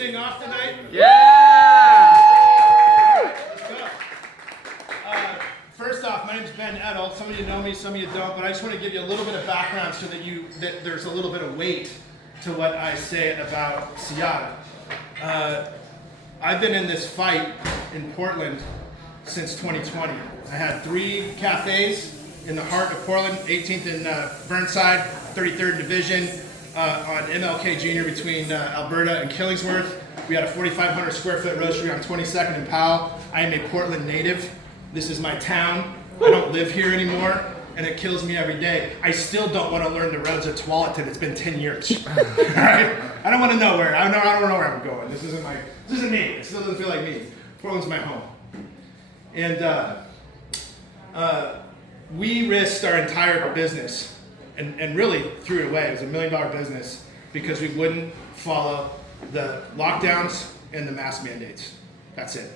thing off tonight? Yeah! Let's go. First off, my name's Edtl. Some of you know me, some of you don't, but I just want to give you a little bit of background so that there's a little bit of weight to what I say about Ciatta. I've been in this fight in Portland since 2020. I had 3 cafes in the heart of Portland, 18th in Burnside, 33rd Division, on MLK Jr. between Alberta and Killingsworth. We had a 4,500 square foot roastery on 22nd and Powell. I am a Portland native. This is my town. I don't live here anymore, and it kills me every day. I still don't want to learn the roads of Tualatin. It's been 10 years. All right? I don't want to know where. I don't know where I'm going. This isn't me. It still doesn't feel like me. Portland's my home. And we risked our entire business and really threw it away. It was $1 million business because we wouldn't follow the lockdowns and the mask mandates. That's it.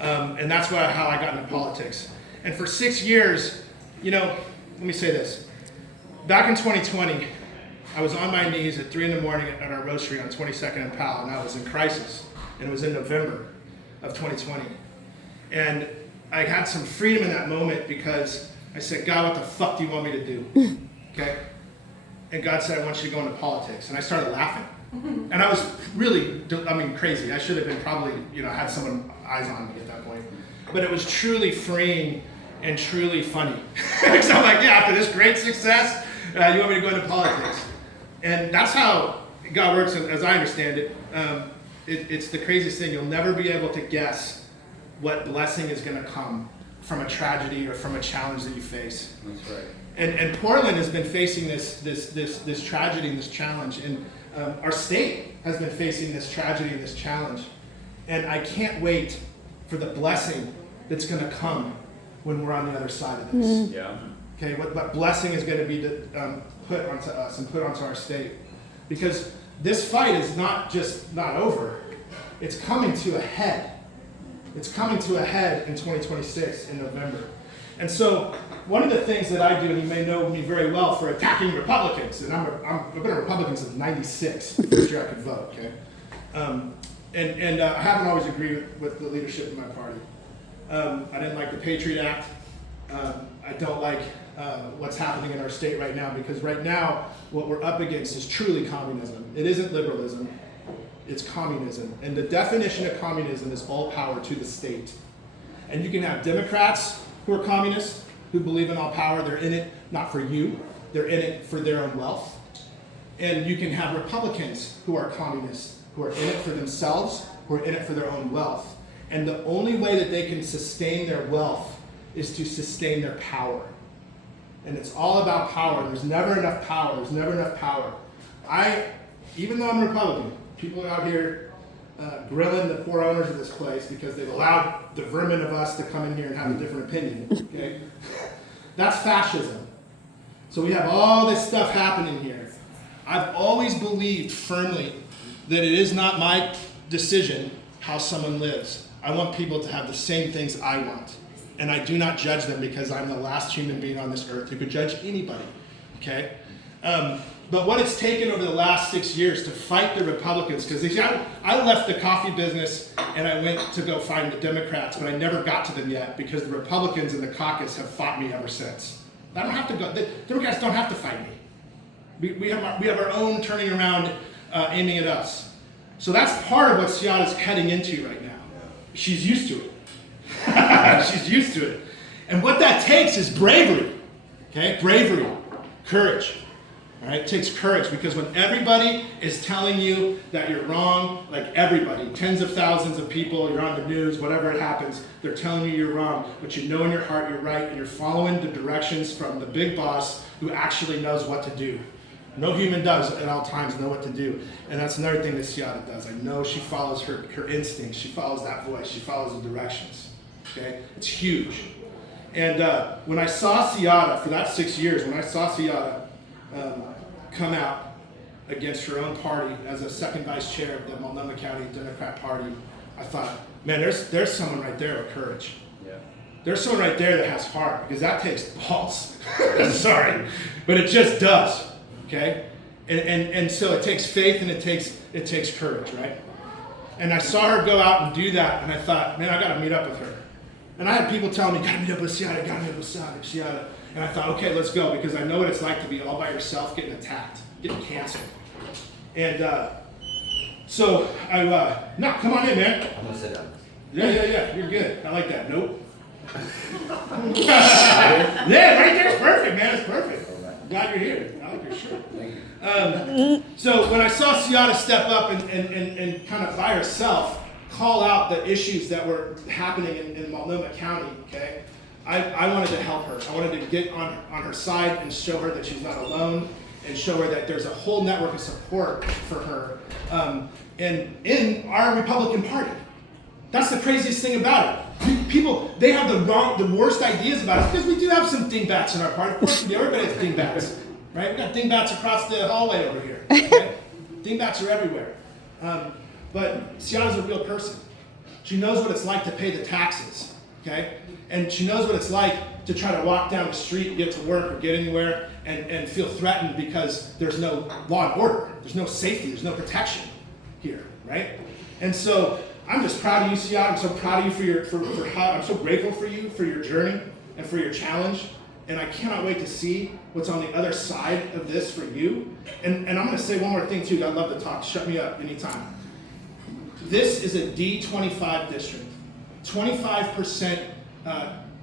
And that's how I got into politics. And for 6 years, let me say this. Back in 2020, I was on my knees at 3 in the morning at our roastery on 22nd and Powell, and I was in crisis. And it was in November of 2020. And I had some freedom in that moment because I said, God, what the fuck do you want me to do? Okay? And God said, I want you to go into politics. And I started laughing. And I was really, crazy. I should have been probably, had someone eyes on me at that point. But it was truly freeing and truly funny. So I'm like, yeah, after this great success, you want me to go into politics. And that's how God works, as I understand it. It's the craziest thing. You'll never be able to guess what blessing is going to come from a tragedy or from a challenge that you face. That's right. And Portland has been facing this tragedy and this challenge, and our state has been facing this tragedy and this challenge. And I can't wait for the blessing that's going to come when we're on the other side of this. Yeah. Okay, what blessing is going to be put onto us and put onto our state, because this fight is not over. It's coming to a head. It's coming to a head in 2026 in November. And so one of the things that I do, and you may know me very well for attacking Republicans, and I've been a Republican since '96, the first year I could vote, okay? And I haven't always agreed with the leadership of my party. I didn't like the Patriot Act. I don't like what's happening in our state right now, because right now what we're up against is truly communism. It isn't liberalism. It's communism. And the definition of communism is all power to the state. And you can have Democrats who are communists, who believe in all power. They're in it not for you. They're in it for their own wealth. And you can have Republicans who are communists, who are in it for themselves, who are in it for their own wealth. And the only way that they can sustain their wealth is to sustain their power. And it's all about power. There's never enough power. There's never enough power. Even though I'm a Republican, people are out here grilling the 4 owners of this place because they've allowed the vermin of us to come in here and have a different opinion. Okay? That's fascism. So we have all this stuff happening here. I've always believed firmly that it is not my decision how someone lives. I want people to have the same things I want. And I do not judge them because I'm the last human being on this earth who could judge anybody. Okay? But what it's taken over the last 6 years to fight the Republicans, because I left the coffee business and I went to go find the Democrats, but I never got to them yet because the Republicans in the caucus have fought me ever since. I don't have to go. The Democrats don't have to fight me. We have our own turning around, aiming at us. So that's part of what Ciatta's heading into right now. She's used to it. She's used to it. And what that takes is bravery. Okay? Bravery. Courage. All right? It takes courage, because when everybody is telling you that you're wrong, like everybody, tens of thousands of people, you're on the news, whatever it happens, they're telling you you're wrong, but you know in your heart you're right, and you're following the directions from the big boss who actually knows what to do. No human does at all times know what to do. And that's another thing that Ciatta does. I know she follows her instincts. She follows that voice. She follows the directions. Okay? It's huge. And when I saw Ciatta, for that 6 years, when I saw Ciatta come out against her own party as a second vice chair of the Multnomah County Democrat Party, I thought, man, there's someone right there with courage. Yeah. There's someone right there that has heart, because that takes balls. Sorry, but it just does. Okay, and so it takes faith and it takes courage, right? And I saw her go out and do that, and I thought, man, I got to meet up with her. And I had people telling me, got to meet up with Ciatta, got to meet up with Ciatta. And I thought, okay, let's go, because I know what it's like to be all by yourself, getting attacked, getting canceled. And so I, no, come on in, man. I'm gonna sit down. Yeah, you're good. I like that. Nope. Yeah, right there, it's perfect, man. It's perfect. I'm glad you're here. I like your shirt. Thank you. So when I saw Ciatta step up and kind of by herself call out the issues that were happening in Multnomah County, okay, I wanted to help her. I wanted to get on her side and show her that she's not alone, and show her that there's a whole network of support for her and in our Republican Party. That's the craziest thing about it. People, they have the worst ideas about it, because we do have some dingbats in our party. Of course, everybody has dingbats, right? We got dingbats across the hallway over here. Okay? Dingbats are everywhere. But Ciatta's a real person. She knows what it's like to pay the taxes, okay? And she knows what it's like to try to walk down the street and get to work or get anywhere and feel threatened because there's no law and order. There's no safety. There's no protection here, right? And so I'm just proud of you, Ciatta. I'm so proud of you for how I'm so grateful for you, for your journey and for your challenge. And I cannot wait to see what's on the other side of this for you. And I'm going to say one more thing too. I'd love to talk. Shut me up anytime. This is a D25 district. 25%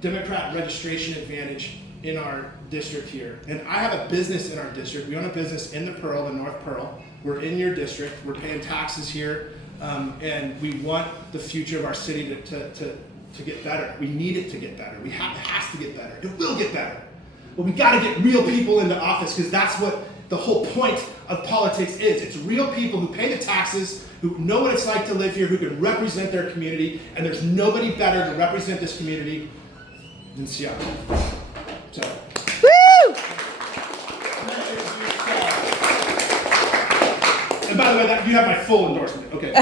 Democrat registration advantage in our district here. And I have a business in our district. We own a business in the Pearl, in North Pearl. We're in your district. We're paying taxes here. And we want the future of our city to get better. We need it to get better. It has to get better. It will get better. But we got to get real people into office, because that's what the whole point of politics is. It's real people who pay the taxes, who know what it's like to live here, who can represent their community, and there's nobody better to represent this community than Ciatta. So. Woo! And by the way, you have my full endorsement. Okay.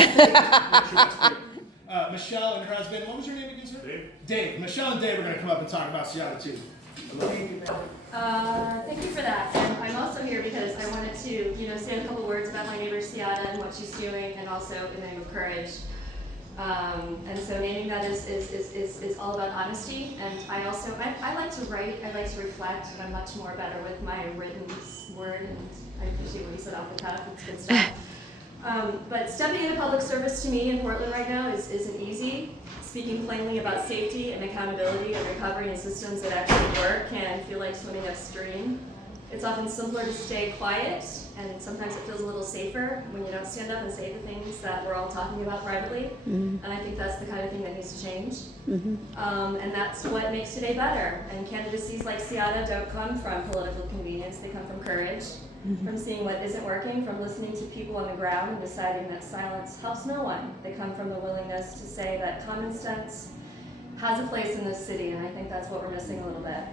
Michelle and her husband, what was your name again, sir? Dave. Michelle and Dave are going to come up and talk about Ciatta too. Thank you for that. And I'm also here because I wanted to, say a couple words about my neighbor Ciatta and what she's doing, and also in the name of courage. And so naming that is all about honesty. And I like to write, I like to reflect, and I'm much more better with my written word, and I appreciate what you said off the cuff. It's good stuff. But stepping into public service to me in Portland right now isn't easy. Speaking plainly about safety and accountability and recovery and systems that actually work can feel like swimming upstream. It's often simpler to stay quiet, and sometimes it feels a little safer when you don't stand up and say the things that we're all talking about privately. Mm-hmm. And I think that's the kind of thing that needs to change. Mm-hmm. And that's what makes today better. And candidacies like Ciatta don't come from political convenience, they come from courage. Mm-hmm. From seeing what isn't working, from listening to people on the ground and deciding that silence helps no one. They come from the willingness to say that common sense has a place in this city, and I think that's what we're missing a little bit.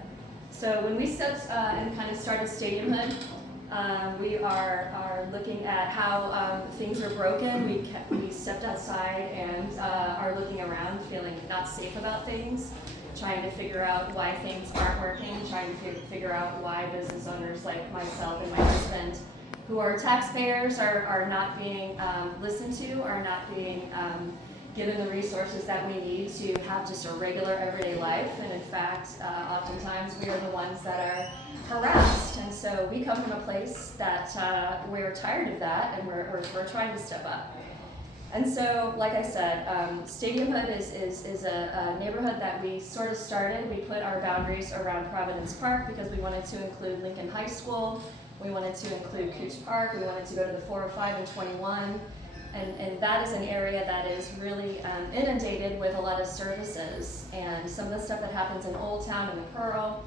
So when we stepped and kind of started Stadiumhood, we are looking at how things are broken. We stepped outside and are looking around, feeling not safe about things, trying to figure out why things aren't working, trying to figure out why business owners like myself and my husband, who are taxpayers, are not being listened to, are not being given the resources that we need to have just a regular everyday life. And in fact, oftentimes we are the ones that are harassed. And so we come from a place that we're tired of that, and we're trying to step up. And so, like I said, Stadiumhood is a neighborhood that we sort of started. We put our boundaries around Providence Park because we wanted to include Lincoln High School. We wanted to include Cooch Park. We wanted to go to the 405 and 21. And that is an area that is really inundated with a lot of services. And some of the stuff that happens in Old Town and the Pearl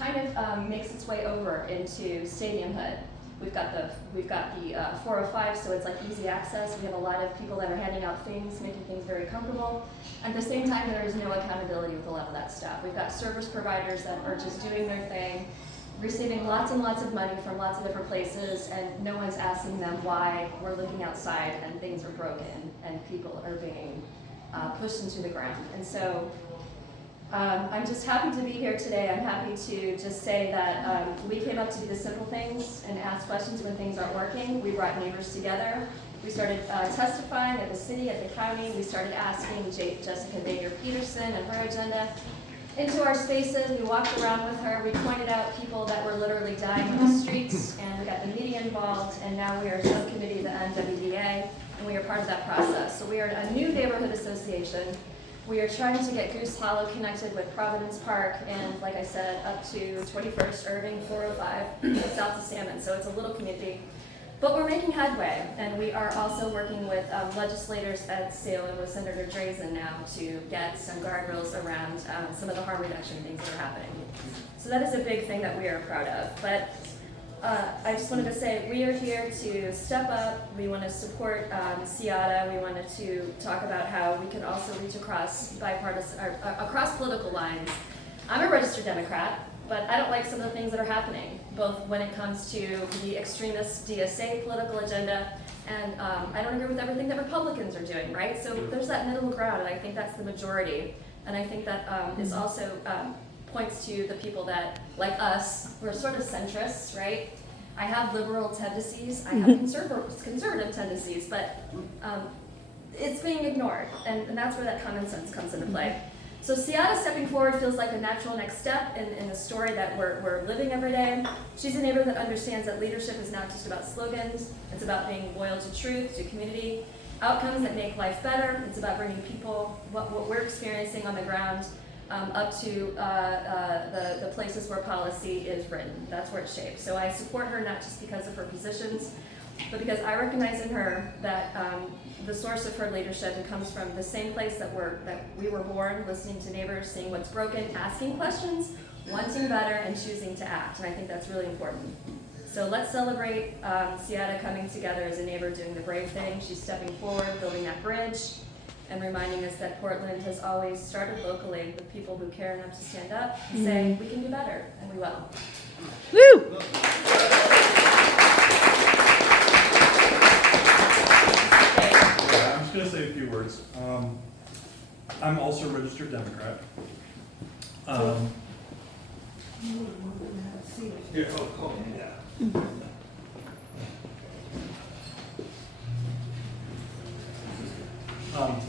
kind of makes its way over into Stadiumhood. We've got the 405, so it's like easy access. We have a lot of people that are handing out things, making things very comfortable. At the same time, there is no accountability with a lot of that stuff. We've got service providers that are just doing their thing, receiving lots and lots of money from lots of different places, and no one's asking them why we're looking outside and things are broken and people are being pushed into the ground. And so I'm just happy to be here today. I'm happy to just say that we came up to do the simple things and ask questions when things aren't working. We brought neighbors together. We started testifying at the city, at the county. We started asking Jessica Baker-Peterson and her agenda into our spaces. We walked around with her. We pointed out people that were literally dying on the streets, and we got the media involved, and now we are a subcommittee of the NWDA, and we are part of that process. So we are a new neighborhood association. We are trying to get Goose Hollow connected with Providence Park and, like I said, up to 21st Irving, 405, south of Salmon. So it's a little community. But we're making headway, and we are also working with legislators at Salem with Senator Drazen now to get some guardrails around some of the harm reduction things that are happening. So that is a big thing that we are proud of. But I just wanted to say we are here to step up. We want to support Ciatta. We wanted to talk about how we can also reach across bipartisan, or across political lines. I'm a registered Democrat, but I don't like some of the things that are happening, both when it comes to the extremist DSA political agenda, and I don't agree with everything that Republicans are doing, right? So there's that middle ground, and I think that's the majority. And I think that is also points to the people that, like us, we're sort of centrists, right? I have liberal tendencies, I have conservative tendencies, but it's being ignored, and that's where that common sense comes into play. So Ciatta stepping forward feels like a natural next step in the story that we're living every day. She's a neighbor that understands that leadership is not just about slogans, it's about being loyal to truth, to community, outcomes that make life better. It's about bringing people what we're experiencing on the ground up to the places where policy is written. That's where it's shaped. So I support her not just because of her positions, but because I recognize in her that the source of her leadership comes from the same place that we were born, listening to neighbors, seeing what's broken, asking questions, wanting better, and choosing to act. And I think that's really important. So let's celebrate Ciatta coming together as a neighbor, doing the brave thing. She's stepping forward, building that bridge, and reminding us that Portland has always started locally with people who care enough to stand up and say, we can do better, and we will. Woo! I'm just going to say a few words. I'm also a registered Democrat.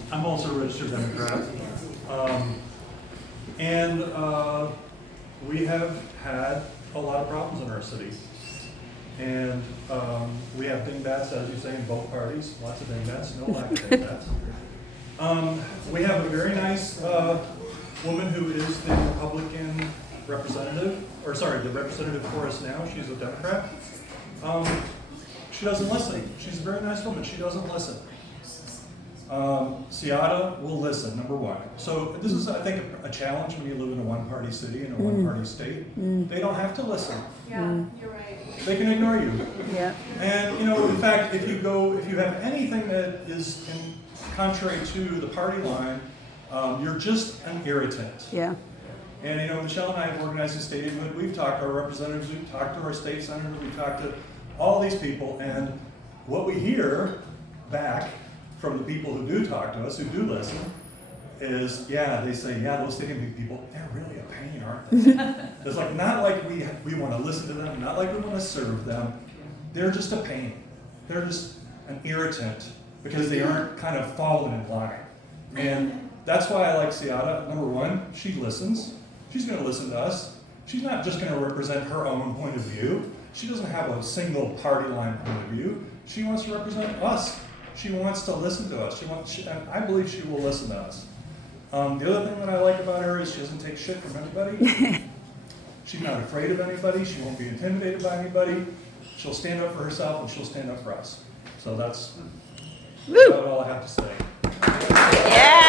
I'm also a registered Democrat. And we have had a lot of problems in our city. And we have dingbats, as you say, in both parties. Lots of dingbats, no lack of dingbats. We have a very nice woman who is the Republican representative, or sorry, the representative for us now. She's a Democrat. She doesn't listen. She's a very nice woman. She doesn't listen. Ciatta will listen, number one. So this is, I think, a challenge when you live in a one-party city, in a one-party state. They don't have to listen. Yeah, you're right. They can ignore you. Yeah. And, in fact, if you have anything that is contrary to the party line, you're just an irritant. Yeah. And, Michelle and I have organized in statehood. We've talked to our representatives, we've talked to our state senator, we've talked to all these people, and what we hear back from the people who do talk to us, who do listen, is, they say, those stadium people, they're really a pain, aren't they? It's like, not like we want to listen to them, not like we want to serve them. They're just a pain. They're just an irritant because they aren't kind of falling in line. And that's why I like Ciatta. Number one, she listens. She's going to listen to us. She's not just going to represent her own point of view. She doesn't have a single party line point of view. She wants to represent us. She wants to listen to us. And I believe she will listen to us. The other thing that I like about her is she doesn't take shit from anybody. She's not afraid of anybody. She won't be intimidated by anybody. She'll stand up for herself and she'll stand up for us. So that's about all I have to say. Yeah.